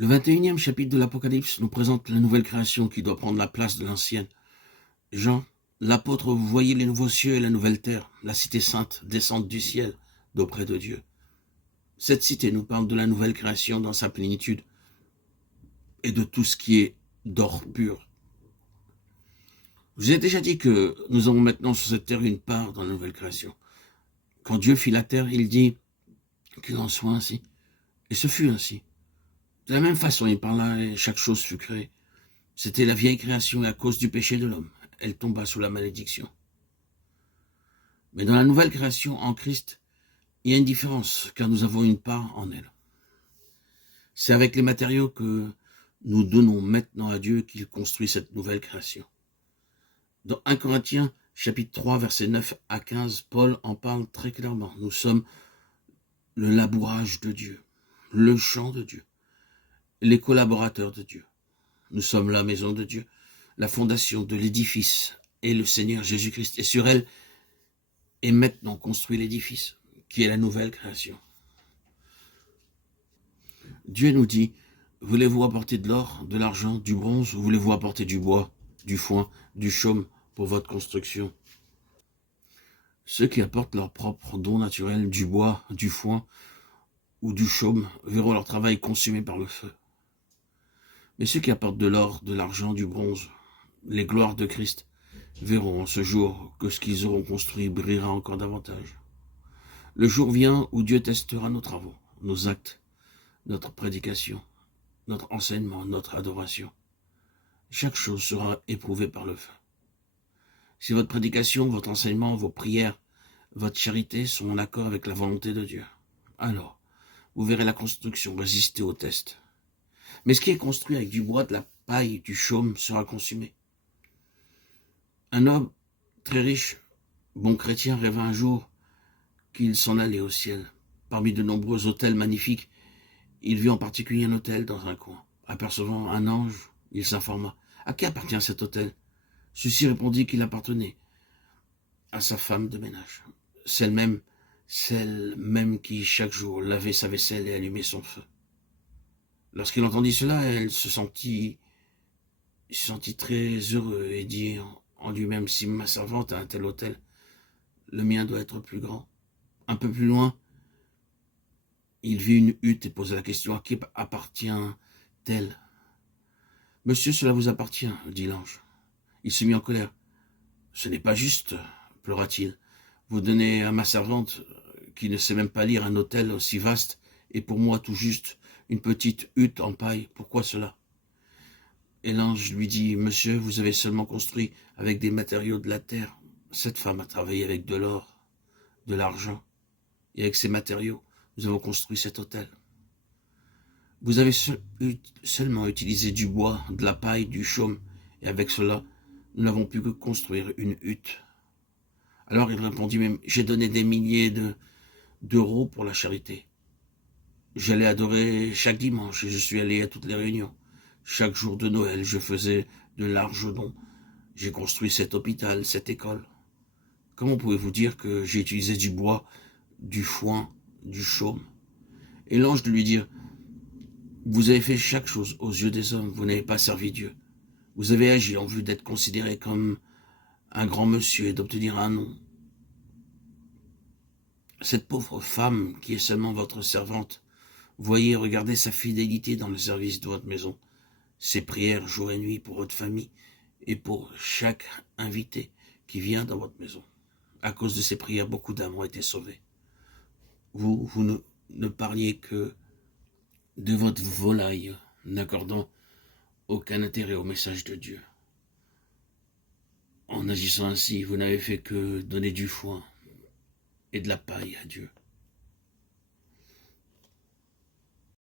Le 21e chapitre de l'Apocalypse nous présente la nouvelle création qui doit prendre la place de l'ancienne. Jean, l'apôtre, vous voyez les nouveaux cieux et la nouvelle terre, la cité sainte descendre du ciel d'auprès de Dieu. Cette cité nous parle de la nouvelle création dans sa plénitude et de tout ce qui est d'or pur. Je vous ai déjà dit que nous avons maintenant sur cette terre une part dans la nouvelle création. Quand Dieu fit la terre, il dit qu'il en soit ainsi. Et ce fut ainsi. De la même façon, il parla et chaque chose fut créée. C'était la vieille création et à cause du péché de l'homme. Elle tomba sous la malédiction. Mais dans la nouvelle création en Christ, il y a une différence, car nous avons une part en elle. C'est avec les matériaux que nous donnons maintenant à Dieu qu'il construit cette nouvelle création. Dans 1 Corinthiens, chapitre 3, versets 9 à 15, Paul en parle très clairement. Nous sommes le labourage de Dieu, le champ de Dieu, les collaborateurs de Dieu. Nous sommes la maison de Dieu, la fondation de l'édifice est le Seigneur Jésus-Christ. Et sur elle est maintenant construit l'édifice, qui est la nouvelle création. Dieu nous dit, voulez-vous apporter de l'or, de l'argent, du bronze, ou voulez-vous apporter du bois, du foin, du chaume pour votre construction? Ceux qui apportent leur propre don naturel, du bois, du foin ou du chaume, verront leur travail consumé par le feu. Mais ceux qui apportent de l'or, de l'argent, du bronze, les gloires de Christ, verront en ce jour que ce qu'ils auront construit brillera encore davantage. Le jour vient où Dieu testera nos travaux, nos actes, notre prédication, notre enseignement, notre adoration. Chaque chose sera éprouvée par le feu. Si votre prédication, votre enseignement, vos prières, votre charité sont en accord avec la volonté de Dieu, alors vous verrez la construction résister au test. Mais ce qui est construit avec du bois, de la paille, du chaume sera consumé. Un homme très riche, bon chrétien, rêva un jour qu'il s'en allait au ciel. Parmi de nombreux hôtels magnifiques, il vit en particulier un hôtel dans un coin. Apercevant un ange, il s'informa. À qui appartient cet hôtel? Celui-ci répondit qu'il appartenait à sa femme de ménage, celle même qui chaque jour lavait sa vaisselle et allumait son feu. Lorsqu'il entendit cela, elle se sentit très heureux et dit en lui-même, si ma servante a un tel hôtel, le mien doit être plus grand. Un peu plus loin, il vit une hutte et posa la question, à qui appartient-elle? Monsieur, cela vous appartient, dit l'ange. Il se mit en colère. Ce n'est pas juste, pleura-t-il. Vous donnez à ma servante, qui ne sait même pas lire, un hôtel aussi vaste, et pour moi tout juste une petite hutte en paille. Pourquoi cela? Et l'ange lui dit, monsieur, vous avez seulement construit avec des matériaux de la terre. Cette femme a travaillé avec de l'or, de l'argent, et avec ces matériaux, nous avons construit cet hôtel. Vous avez seulement utilisé du bois, de la paille, du chaume, et avec cela, nous n'avons pu que construire une hutte. Alors il répondit, même, j'ai donné des milliers d'euros pour la charité. J'allais adorer chaque dimanche et je suis allé à toutes les réunions. Chaque jour de Noël, je faisais de larges dons. J'ai construit cet hôpital, cette école. Comment pouvez-vous dire que j'ai utilisé du bois, du foin, du chaume? Et l'ange de lui dire, vous avez fait chaque chose aux yeux des hommes, vous n'avez pas servi Dieu. Vous avez agi en vue d'être considéré comme un grand monsieur et d'obtenir un nom. Cette pauvre femme qui est seulement votre servante, voyez, regardez sa fidélité dans le service de votre maison, ses prières jour et nuit pour votre famille et pour chaque invité qui vient dans votre maison. À cause de ces prières, beaucoup d'âmes ont été sauvées. Vous ne parliez que de votre volaille, n'accordant aucun intérêt au message de Dieu. En agissant ainsi, vous n'avez fait que donner du foin et de la paille à Dieu.